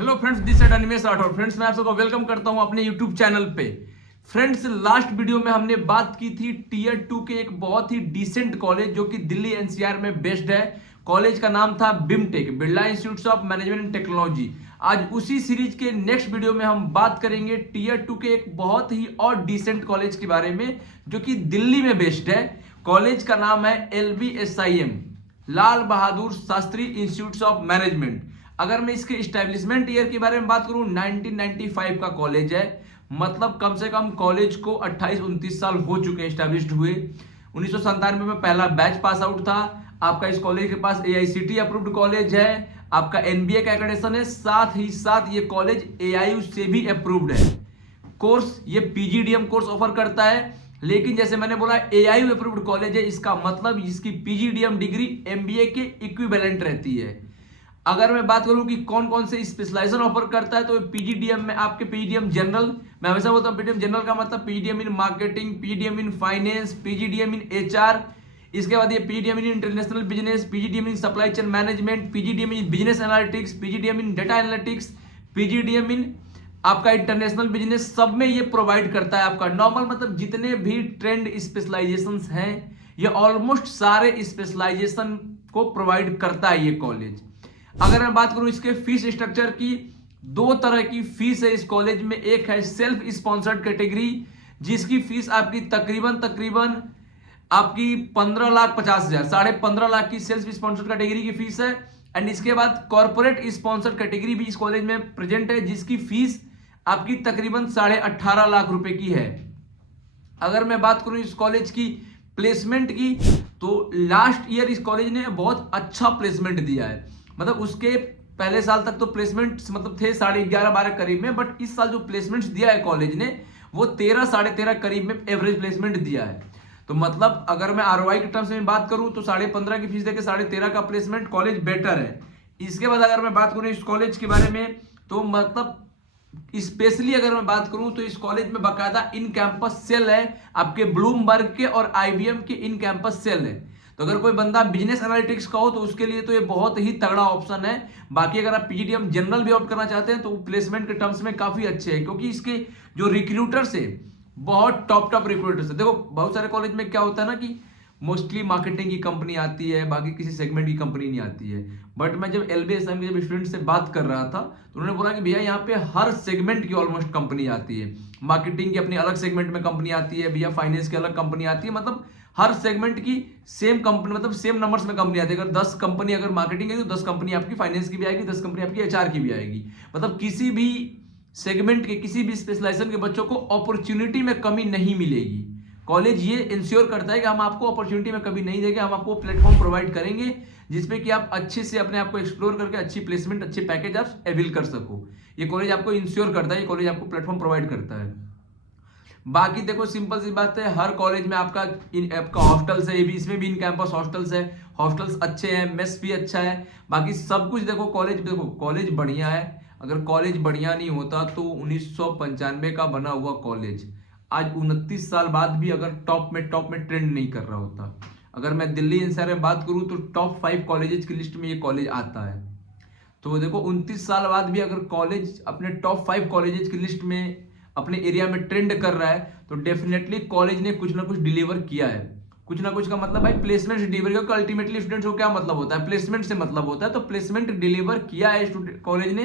Hello friends, this side Animesh Rathore. Friends, मैं आप सबको वेलकम करता हूं अपने यूट्यूब चैनल पे। फ्रेंड्स, लास्ट वीडियो में हमने बात की थी टीयर 2 के एक बहुत ही डिसेंट कॉलेज जो कि दिल्ली एनसीआर में बेस्ड है। कॉलेज का नाम था BIMTECH, Birla institute of management and technology. आज उसी सीरीज के नेक्स्ट वीडियो में हम बात करेंगे टीयर 2 के एक बहुत ही और डिसेंट कॉलेज के बारे में जो कि दिल्ली में बेस्ड है। कॉलेज का नाम है LBSIM, Lal Bahadur Shastri institute of management. अगर मैं इसके स्टैब्लिशमेंट ईयर के बारे में बात करूं, 1995 का कॉलेज है। मतलब कम से कम कॉलेज को 28-29 साल हो चुके हैं स्टैब्लिश्ड हुए। 1997 में पहला बैच पास आउट था। आपका इस कॉलेज के पास AICTE अप्रूव्ड कॉलेज है। आपका NBA का एक्रेडिटेशन है। साथ ही साथ ये कॉलेज AIU से भी अप्रूव्ड है। कोर्स ये PGDM कोर्स ऑफर करता है। लेकिन जैसे मैंने बोला AIU अप्रूव्ड कॉलेज है, इसका मतलब इसकी PGDM डिग्री MBA के इक्विवेलेंट रहती है। अगर मैं बात करूं कि कौन कौन से स्पेशलाइजेशन ऑफर करता है, तो PGDM में आपके PGDM जनरल, मैं हमेशा बोलता हूं PGDM जनरल का मतलब PGDM in marketing, PGDM in finance, PGDM in HR। इसके बाद ये PGDM in international business, PGDM in supply chain management, PGDM in business analytics, PGDM in data analytics, PGDM इन आपका इंटरनेशनल बिजनेस, सब में ये provide करता है। आपका नॉर्मल मतलब जितने भी ट्रेंड स्पेशलाइजेशन हैं, ये ऑलमोस्ट सारे स्पेशलाइजेशन को प्रोवाइड करता है ये कॉलेज। अगर मैं बात करूं इसके फीस स्ट्रक्चर की, दो तरह की फीस है इस कॉलेज में। एक है सेल्फ स्पॉन्सर्ड कैटेगरी, जिसकी फीस आपकी तकरीबन आपकी 15,50,000, 15.5 की सेल्फ स्पॉन्सर्ड कैटेगरी की फीस है। एंड इसके बाद कॉर्पोरेट स्पॉन्सर्ड कैटेगरी भी इस कॉलेज में प्रेजेंट है, जिसकी फीस आपकी तकरीबन 18.5 लाख रुपए की है। अगर मैं बात करूं इस कॉलेज की प्लेसमेंट की, तो लास्ट ईयर इस कॉलेज ने बहुत अच्छा प्लेसमेंट दिया है। मतलब उसके पहले साल तक तो प्लेसमेंट मतलब थे 11.5-12 करीब में, बट इस साल जो प्लेसमेंट्स दिया है कॉलेज ने, वो 13-13.5 करीब में एवरेज प्लेसमेंट दिया है। तो मतलब अगर मैं ROI के टर्म्स में बात करूं तो 15.5 की फीस देके 13.5 का प्लेसमेंट कॉलेज बेटर है। इसके बाद अगर मैं बात करूं इस कॉलेज के बारे में, तो मतलब स्पेशली अगर मैं बात करूं तो इस कॉलेज में बाकायदा इन कैंपस सेल है। आपके ब्लूमबर्ग के और IBM के इन कैंपस सेल है। तो अगर कोई बंदा बिजनेस एनालिटिक्स का हो तो उसके लिए तो ये बहुत ही तगड़ा ऑप्शन है। बाकी अगर आप PGDM जनरल भी ऑप्ट करना चाहते हैं तो प्लेसमेंट के टर्म्स में काफी अच्छे हैं, क्योंकि इसके जो रिक्रूटर्स है बहुत टॉप रिक्रूटर्स है। देखो बहुत सारे कॉलेज में क्या होता है ना कि मोस्टली मार्केटिंग की कंपनी आती है, बाकी किसी सेगमेंट की कंपनी नहीं आती है। बट मैं जब LBSIM के जब स्टूडेंट से बात कर रहा था तो उन्होंने बोला कि भैया यहाँ पे हर सेगमेंट की ऑलमोस्ट कंपनी आती है। मार्केटिंग की अपनी अलग सेगमेंट में कंपनी आती है भैया, फाइनेंस की अलग कंपनी आती है। मतलब हर सेगमेंट की सेम कंपनी, मतलब सेम नंबर्स में कंपनी आती है। अगर 10 कंपनी अगर मार्केटिंग है तो 10 कंपनी आपकी फाइनेंस की भी आएगी, 10 कंपनी आपकी HR की भी आएगी। मतलब किसी भी सेगमेंट के किसी भी स्पेशलाइजेशन के बच्चों को अपॉर्चुनिटी में कमी नहीं मिलेगी। कॉलेज ये इंश्योर करता है कि हम आपको अपॉर्चुनिटी में कभी नहीं देंगे, हम आपको प्लेटफॉर्म प्रोवाइड करेंगे जिसमें कि आप अच्छे से अपने आप को एक्सप्लोर करके अच्छी प्लेसमेंट, अच्छे पैकेज आप अवेल कर सको। ये कॉलेज आपको इंश्योर करता है, ये कॉलेज आपको प्लेटफॉर्म प्रोवाइड करता है। बाकी देखो सिंपल सी बात है, हर कॉलेज में आपका हॉस्टल्स है, ये भी इसमें भी इन कैंपस हॉस्टल्स है। हॉस्टल्स अच्छे हैं, मेस भी अच्छा है, बाकी सब कुछ देखो कॉलेज बढ़िया है। अगर कॉलेज बढ़िया नहीं होता तो 1995 का बना हुआ कॉलेज आज 29 साल बाद भी अगर टॉप में ट्रेंड नहीं कर रहा होता। अगर मैं दिल्ली एनसीआर में बात करूं तो टॉप 5 कॉलेजेस की लिस्ट में ये कॉलेज आता है। तो देखो 29 साल बाद भी अगर कॉलेज अपने टॉप 5 कॉलेजेस की लिस्ट में अपने एरिया में ट्रेंड कर रहा है, तो डेफिनेटली कॉलेज ने कुछ ना कुछ डिलीवर किया है। कुछ ना कुछ का मतलब भाई प्लेसमेंट डिलीवर किया। अल्टीमेटली स्टूडेंट्स को क्या मतलब होता है, प्लेसमेंट से मतलब होता है। तो प्लेसमेंट डिलीवर किया है कॉलेज ने,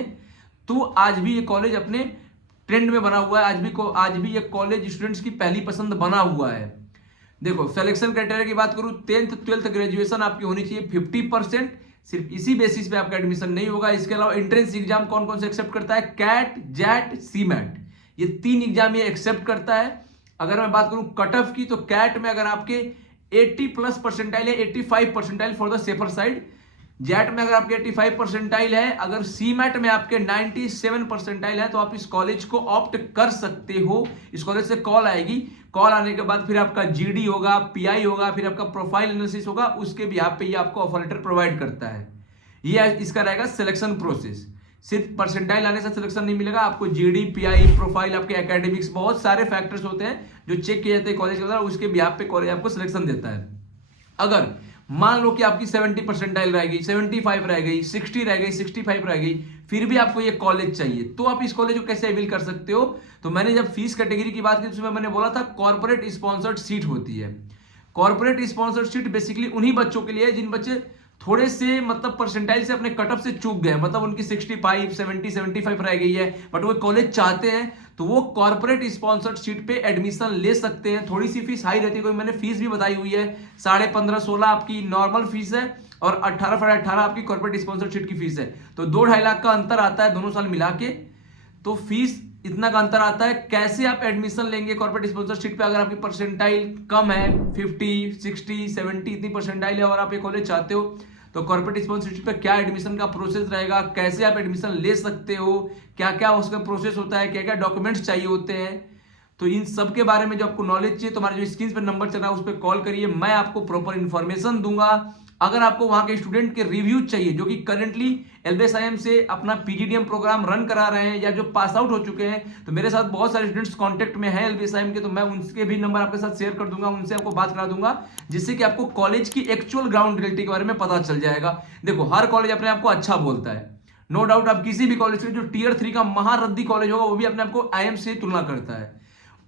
तो आज भी ये कॉलेज अपने ट्रेंड में बना हुआ है। आज भी ये कॉलेज स्टूडेंट्स की पहली पसंद बना हुआ है। देखो सिलेक्शन क्राइटेरिया की बात करूं, 10th 12th ग्रेजुएशन आपकी होनी चाहिए 50%। सिर्फ इसी बेसिस पे आपका एडमिशन नहीं होगा। इसके अलावा एंट्रेंस एग्जाम कौन कौन से एक्सेप्ट करता है, कैट, जैट, CMAT, ये 3 एग्जाम ये एक्सेप्ट करता है। अगर मैं बात करूं कट ऑफ की, तो कैट में अगर आपके 80+ परसेंटाइल है, 85 percentile for the safer side. XAT में अगर आपके 85 परसेंटाइल है, अगर CMAT में आपके 97 परसेंटाइल है, तो आप इस कॉलेज को ऑप्ट कर सकते हो। इस कॉलेज से कॉल आएगी, कॉल आने के बाद फिर आपका GD होगा, PI होगा, फिर आपका प्रोफाइल एनालिसिस होगा, उसके भी आप पे ये आपको ऑफर लेटर प्रोवाइड करता है। ये इसका रहेगा सिलेक्शन प्रोसेस। सिर्फ परसेंटाइल आने से सिलेक्शन नहीं मिलेगा, आपको GD, PI, प्रोफाइल, आपके एकेडमिक्स, बहुत सारे फैक्टर्स होते हैं जो चेक किए जाते हैं कॉलेज के द्वारा, उसके भी आप पे कॉलेज आपको सिलेक्शन देता है। अगर मान लो कि आपकी 70 परसेंटाइल रह गई, 75 रह गई, 60 रह गई, 65 रह गई, फिर भी आपको ये कॉलेज चाहिए, तो आप इस कॉलेज को कैसे अवेल कर सकते हो? तो मैंने जब फीस कैटेगरी की बात की तो उसमें मैंने बोला था कॉर्पोरेट स्पॉन्सर्ड सीट होती है। कॉर्पोरेट स्पॉन्सर्ड सीट बेसिकली उन्हीं बच्चों के लिए है जिन बच्चे थोड़े से मतलब परसेंटाइल से अपने कट ऑफ से चूक गए, मतलब उनकी 65, 70, 75 रह गई है, बट वो कॉलेज चाहते हैं, तो वो कॉर्पोरेट स्पॉन्सर्ड सीट पे एडमिशन ले सकते हैं। थोड़ी सी फीस हाई रहती है, कोई मैंने फीस भी बताई हुई है, 15.5 16 आपकी नॉर्मल फीस है और 18 आपकी कॉर्पोरेट स्पॉन्सर्ड सीट की फीस है। तो 2-2.5 लाख का अंतर आता है दोनों साल मिला के, तो फीस इतना का अंतर आता है। कैसे आप एडमिशन लेंगे कॉर्पोरेट स्पॉन्सरशिप पे? अगर आपकी परसेंटाइल कम है, 50, 60, 70 इतनी परसेंटाइल है और आप ये कॉलेज चाहते हो, तो कॉर्पोरेट स्पॉन्सरशिप पे क्या एडमिशन का प्रोसेस रहेगा, कैसे आप एडमिशन ले सकते हो, क्या क्या उसका प्रोसेस होता है, क्या क्या डॉक्यूमेंट्स चाहिए होते हैं, तो इन सब के बारे में जो आपको नॉलेज चाहिए तो हमारे जो स्क्रीन पर नंबर चल रहा है उस पर कॉल करिए, मैं आपको प्रॉपर इंफॉर्मेशन दूंगा। अगर आपको वहां के स्टूडेंट के रिव्यू चाहिए जो कि करंटली एलबीएसआईएम से अपना पीजीडीएम प्रोग्राम रन करा रहे हैं या जो पास आउट हो चुके हैं, तो मेरे साथ बहुत सारे स्टूडेंट्स कांटेक्ट में हैं एलबीएसआईएम के, तो मैं उनके भी नंबर आपके साथ शेयर कर दूंगा, उनसे आपको बात करा दूंगा, जिससे कि आपको कॉलेज की एक्चुअल ग्राउंड रियलिटी के बारे में पता चल जाएगा। देखो, हर कॉलेज अपने आपको अच्छा बोलता है, नो डाउट। आप किसी भी कॉलेज से जो टियर 3 का महारद्दी कॉलेज होगा वो भी अपने आपको आईएम से तुलना करता है,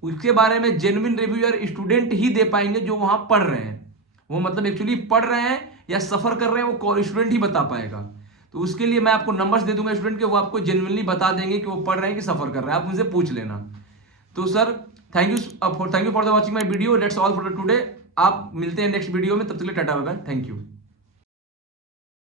उसके बारे में जेन्युइन रिव्यूअर स्टूडेंट ही दे पाएंगे जो वहां पढ़ रहे हैं। वो मतलब एक्चुअली पढ़ रहे हैं या सफर कर रहे हैं वो स्टूडेंट ही बता पाएगा। तो उसके लिए मैं आपको नंबर्स दे दूंगा स्टूडेंट के, वो आपको जेन्युइनली बता देंगे कि वो पढ़ रहे हैं कि सफर कर रहे हैं, आप उनसे पूछ लेना। तो sir thank you for the watching my video, let's all for today. आप मिलते हैं नेक्स्ट वीडियो में, तब तक के लिए tata bye bye, thank you.